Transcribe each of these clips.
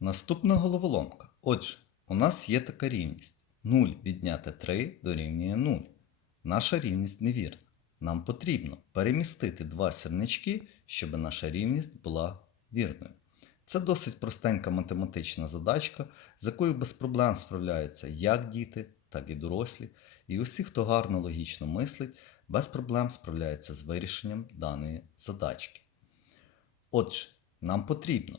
Наступна головоломка. Отже, у нас є така рівність. 0 відняти 3 дорівнює 0. Наша рівність невірна. Нам потрібно перемістити два сірнички, щоб наша рівність була вірною. Це досить простенька математична задачка, з якою без проблем справляються як діти, так і дорослі. І усі, хто гарно логічно мислить, без проблем справляються з вирішенням даної задачки. Отже, нам потрібно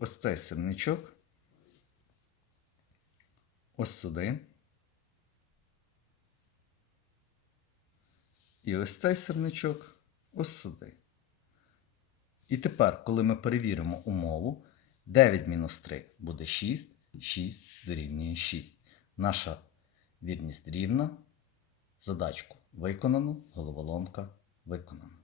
ось цей сірничок ось сюди. І ось цей сірничок ось сюди. І тепер, коли ми перевіримо умову, 9 мінус 3 буде 6, 6 дорівнює 6. Наша вірність рівна. Задачку виконано, головоломка виконана.